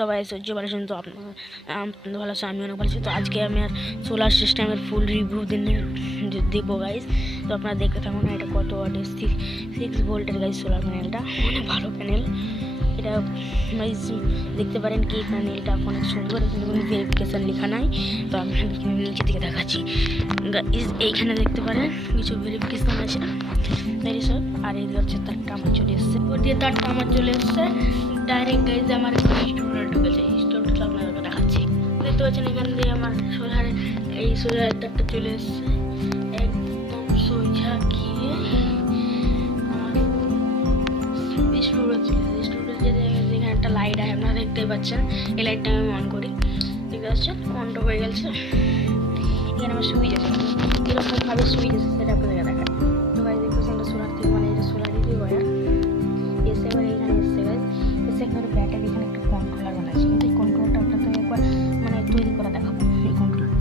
সবাই সহ্য পাচ্ছেন তো আপনারা ভালো আছে, আমি অনেক ভালো আছি। তো আজকে আমি আর সোলার সিস্টেমের ফুল রিভিউ দেবো গাইজ। তো আপনারা দেখতে থাকুন এটা কত ওয়াটের 6 ভোল্টের গাইজ সোলার প্যানেলটা, অনেক ভালো প্যানেল। এটা গাইজ দেখতে পারেন কি প্যানেলটা অনেক সুন্দর, এখানে কোনো ভেরিফিকেশান লেখা নাই। তো আমি নিচে থেকে দেখাচ্ছি গাইজ, এইখানে দেখতে পারেন কিছু ভেরিফিকেশান আছে তাই সব। আর এই হচ্ছে তারটা আমার চলে এসছে, ওর দিয়ে তারটা আমার চলে এসছে ডাইরেক্ট গাইজ আমার স্টোরে ঢুকেছে। স্টোরটা আপনাদেরকে দেখাচ্ছি, দেখতে পাচ্ছেন এখান দিয়ে আমার সোলারের এই সোলারের তারটা চলে এসছে একদম সোজা গিয়ে আমার স্টোরে চলে এসেছে। স্টোরে যেখানে একটা লাইট আছে আপনারা দেখতে পাচ্ছেন, এই লাইটটা আমি অন করি, দেখতে পাচ্ছেন অনটা হয়ে গেছে। এখানে আমার সুইচ আছে, এরকমভাবে সুইচ আছে সেটা আপনাদেরকে দেখায়। তো গাইজ দেখতে পাচ্ছেন এটা সোলার থেকে, মানে এটা সোলারেরই ওয়্যার এসে এবার এখানে এসছে গাইজ। এসে এখানে ব্যাটারি এখানে একটা কন্ট্রোলার বানাচ্ছে, কিন্তু এই কন্ট্রোলারটা আপনাকে একবার মানে তৈরি করা দেখাবো। এই কন্ট্রোলার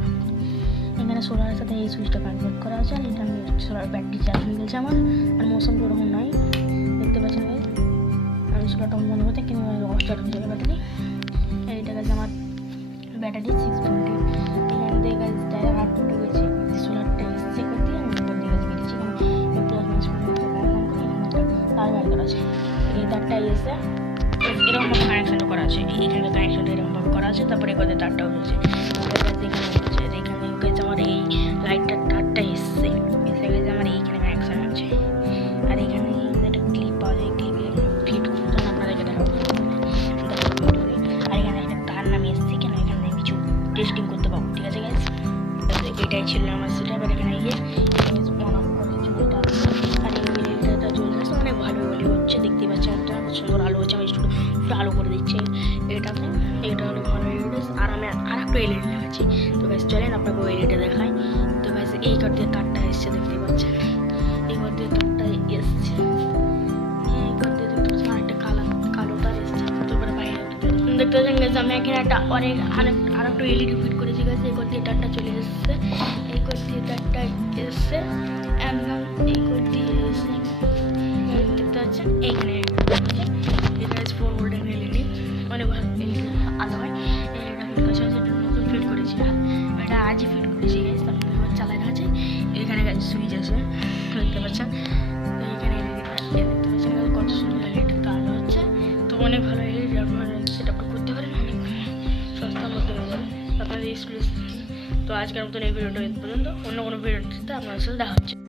এখানে সোলারের সাথে এই সুইচটা কানেক্ট করা আছে, আর এটা আমি সোলার ব্যাটারি চার্জ হয়ে গেছে আমার। আর মোশন তো ওরকম নয়, দেখতে পাচ্ছেন গাইজ। আমি সোলারটা মনে হতে কিন্তু স্টার্ট হয়ে যাবে ব্যাটারি। এইটা গাইজ আমার ব্যাটারি 6 ভোল্টের। এখান থেকে গাইজ ডাইরেক্ট আউট উঠে গেছে, সোলারটা এসছে করতে আমি উপর দিয়ে গাছ বেরিয়েছি। তার বাইর করা আছে, এই তারটা এসে এরকমভাবে কানেকশানটা করা আছে, এইখানে কানেকশানটা এরকমভাবে করা আছে। তারপরে এখানে তারটাও রয়েছে, এখানে গেছে আমার এই লাইটটার তারটা এসছে, এসে গেছে আমার এইখানে কানেকশান আছে। আর এখানে একটা ক্লিপ পাওয়া যায়, ক্লিপে ফিট করতে আপনাদেরকে দেখাবো। আর এখানে একটা তার নামে এসছে, কেন এখানে আমি কিছু টেস্টিং করতে পারবো, ঠিক আছে গাইজ। এটাই ছিল আমার সেটা। এবার এখানে গিয়ে অন অফ করে চলে এটা, আর এই মিনিটটা চলে আসছে অনেক ভালো বলে হচ্ছে, দেখতে পাচ্ছেন একটা সুন্দর আলো হচ্ছে। আমি একটু পুরো আলো করে দিচ্ছি এটাতে, এটা অনেক ভালো এলইডি। আর আমি আর একটা এলইডি দেখাচ্ছি। তো গাইজ চলেন আপনাকে ওই এলইডি দেখাই। তো গাইজ এই কার দিয়ে তারটা এসছে, দেখতে পাচ্ছেন এই কার দিয়ে তারটা এসছে, এই কার দিয়ে দেখতে পাচ্ছেন আরেকটা কালো তার এসছে। তারপরে বাইরে দেখতে পাচ্ছেন গাইজ আমি এখানে একটা আর একটা এলইডি ফিট করেছি গাইজ। এই কার দিয়ে তারটা চলে এসছে, এই কার দিয়ে তারটা এসছে একদম, এই কার দিয়ে এসে দেখতে পাচ্ছেন এইখানে এটা 4 ভোল্টের এলইডি, অনেক ভালো এলইডি আলো হয়। এটা ফিট করেছি, এটা নতুন ফিট করেছি, এটা আজই ফিট করেছি গাইজ। তারপরে এবার চালাই আছে, এখানে গাইজ সুইচ আছে দেখতে পাচ্ছেন। তো এখানে এলইডিটা দেখতে পাচ্ছেন কত সুন্দর এলইডিটা আলো হচ্ছে। তো অনেক ভালো এলইডি, আপনারা সেটা করতে পারেন, অনেক সস্তার মধ্যে হয়ে যাবে আপনাদের স্কুল। তো আজকের মতন এই ভিডিওটা পর্যন্ত, অন্য কোনো ভিডিওতে আপনার সাথে দেখা হচ্ছে।